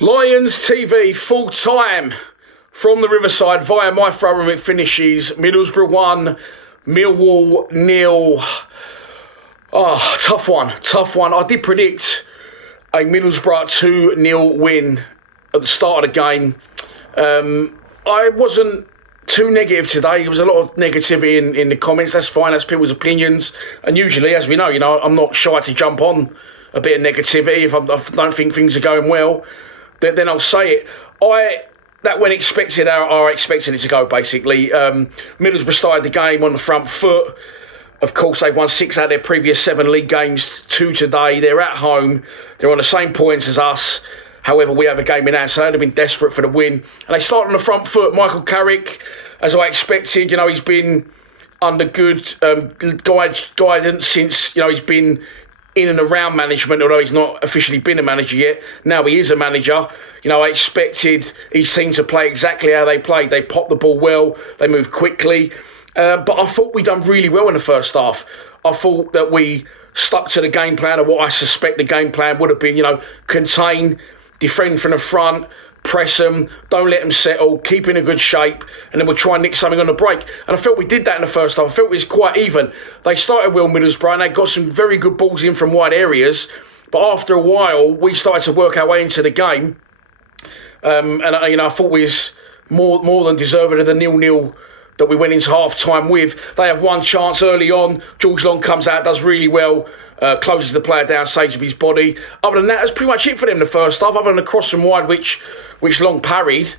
Lions TV full time from the Riverside via my front room. It finishes Middlesbrough 1, Millwall 0. Oh, tough one. I did predict a Middlesbrough 2-0 win at the start of the game. I wasn't too negative today. There was a lot of negativity in the comments. That's fine. That's people's opinions. And usually, as we know, I'm not shy to jump on a bit of negativity if I don't think things are going well. Then I'll say it. That went expected how I expected it to go, basically. Middlesbrough started the game on the front foot. Of course, they've won 6 out of their previous 7 league games, 2 today. They're at home. They're on the same points as us. However, we have a game in hand, so they'd have been desperate for the win. And they start on the front foot. Michael Carrick, as I expected, he's been under good guidance since, he's been in and around management, although he's not officially been a manager yet. Now he is a manager. I expected his team to play exactly how they played. They popped the ball well. They moved quickly. But I thought we'd done really well in the first half. I thought that we stuck to the game plan of what I suspect the game plan would have been, contain, defend from the front, press them, don't let them settle, keep in a good shape, and then we'll try and nick something on the break. And I felt we did that in the first half. I felt it was quite even. They started well, Middlesbrough, and they got some very good balls in from wide areas. But after a while, we started to work our way into the game. I thought we was more than deserving of the 0-0 that we went into half-time with. They have one chance early on. George Long comes out, does really well, closes the player down, saves with his body. Other than that, that's pretty much it for them in the first half, other than the cross from wide, which Long parried.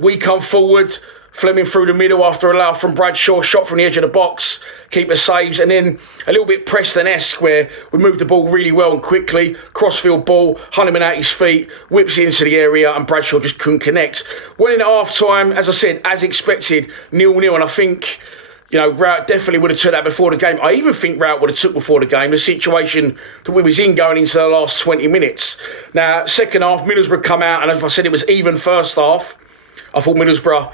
We come forward, Fleming through the middle after a allow from Bradshaw, shot from the edge of the box, keeper saves, and then a little bit Preston-esque where we moved the ball really well and quickly, crossfield ball, Honeyman at his feet, whips it into the area, and Bradshaw just couldn't connect. Went in at half-time, as I said, as expected, 0-0, and I think, Rout definitely would have took that before the game. I even think Rout would have took before the game, the situation that we was in going into the last 20 minutes. Now, second half, Middlesbrough come out, and as I said, it was even first half. I thought Middlesbrough,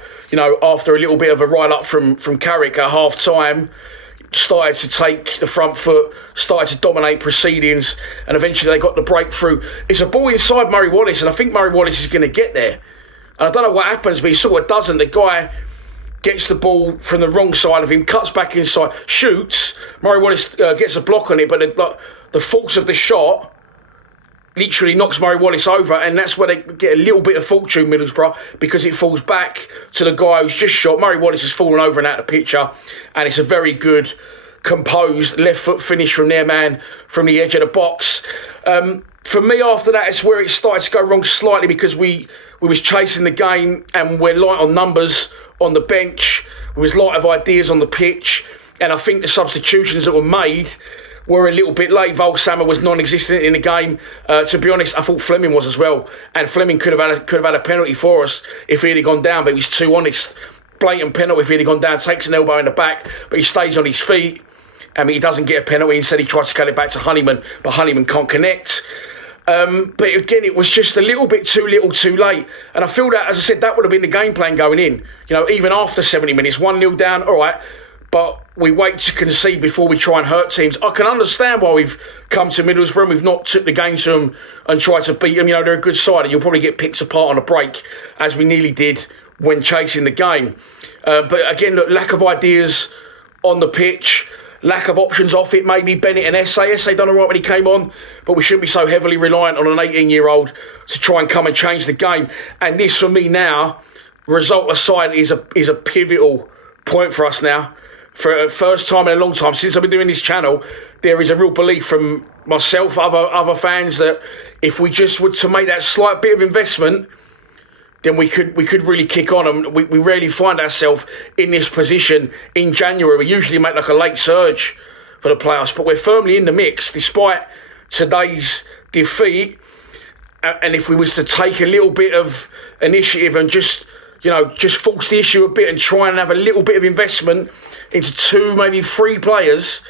after a little bit of a ride-up from Carrick at half-time, started to take the front foot, started to dominate proceedings, and eventually they got the breakthrough. It's a ball inside Murray Wallace, and I think Murray Wallace is going to get there. And I don't know what happens, but he sort of doesn't. The guy gets the ball from the wrong side of him, cuts back inside, shoots. Murray Wallace gets a block on it, but the force of the shot literally knocks Murray Wallace over, and that's where they get a little bit of fortune, Middlesbrough, because it falls back to the guy who's just shot. Murray Wallace has fallen over and out of the picture, and it's a very good, composed left foot finish from their man from the edge of the box. For me, after that, it's where it started to go wrong slightly, because we was chasing the game, and we're light on numbers on the bench. We was light of ideas on the pitch, and I think the substitutions that were made were a little bit late. Volsammer was non-existent in the game. To be honest, I thought Fleming was as well, and Fleming could have had a penalty for us if he had gone down, but he was too honest. Blatant penalty if he had gone down, takes an elbow in the back, but he stays on his feet. He doesn't get a penalty. Instead, he tries to cut it back to Honeyman, but Honeyman can't connect. But again, it was just a little bit too little, too late. And I feel that, as I said, that would have been the game plan going in. Even after 70 minutes, 1-0 down, all right, but we wait to concede before we try and hurt teams. I can understand why we've come to Middlesbrough and we've not took the game to them and tried to beat them. They're a good side, and you'll probably get picked apart on a break, as we nearly did when chasing the game. But again, look, lack of ideas on the pitch, lack of options off it. Maybe Bennett and Essay done all right when he came on, but we shouldn't be so heavily reliant on an 18-year-old to try and come and change the game. And this, for me now, result aside, is a pivotal point for us now. For the first time in a long time, since I've been doing this channel, there is a real belief from myself, other fans, that if we just were to make that slight bit of investment, then we could really kick on. And we rarely find ourselves in this position in January. We usually make like a late surge for the playoffs, but we're firmly in the mix despite today's defeat. And if we was to take a little bit of initiative and just force the issue a bit and try and have a little bit of investment into 2, maybe 3 players,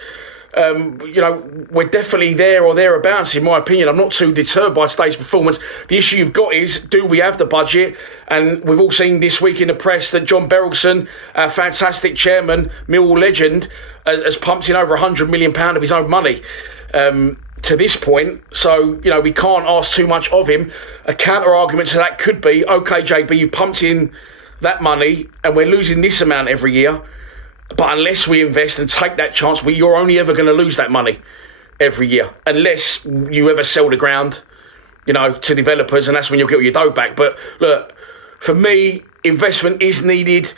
we're definitely there or thereabouts, in my opinion. I'm not too deterred by today's performance. The issue you've got is, do we have the budget? And we've all seen this week in the press that John Berylson, our fantastic chairman, Millwall legend, has pumped in over £100 million of his own money. to this point, so, you know, we can't ask too much of him. A counter-argument to that could be, OK, JB, you've pumped in that money and we're losing this amount every year, but unless we invest and take that chance, you're only ever going to lose that money every year, unless you ever sell the ground, you know, to developers, and that's when you'll get your dough back. But look, for me, investment is needed.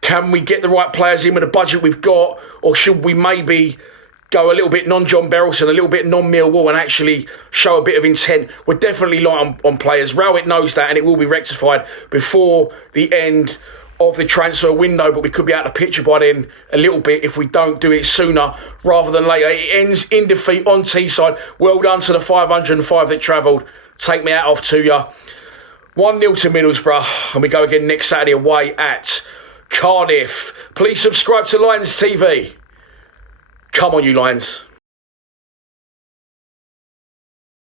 Can we get the right players in with the budget we've got, or should we maybe go a little bit non-John Berylson, a little bit non-Millwall, and actually show a bit of intent? We're definitely light on players. Rowett knows that, and it will be rectified before the end of the transfer window, but we could be out of the picture by then a little bit if we don't do it sooner rather than later. It ends in defeat on Teesside. Well done to the 505 that travelled. Take me out off to you. 1-0 to Middlesbrough, and we go again next Saturday away at Cardiff. Please subscribe to Lions TV. Come on, you Lions.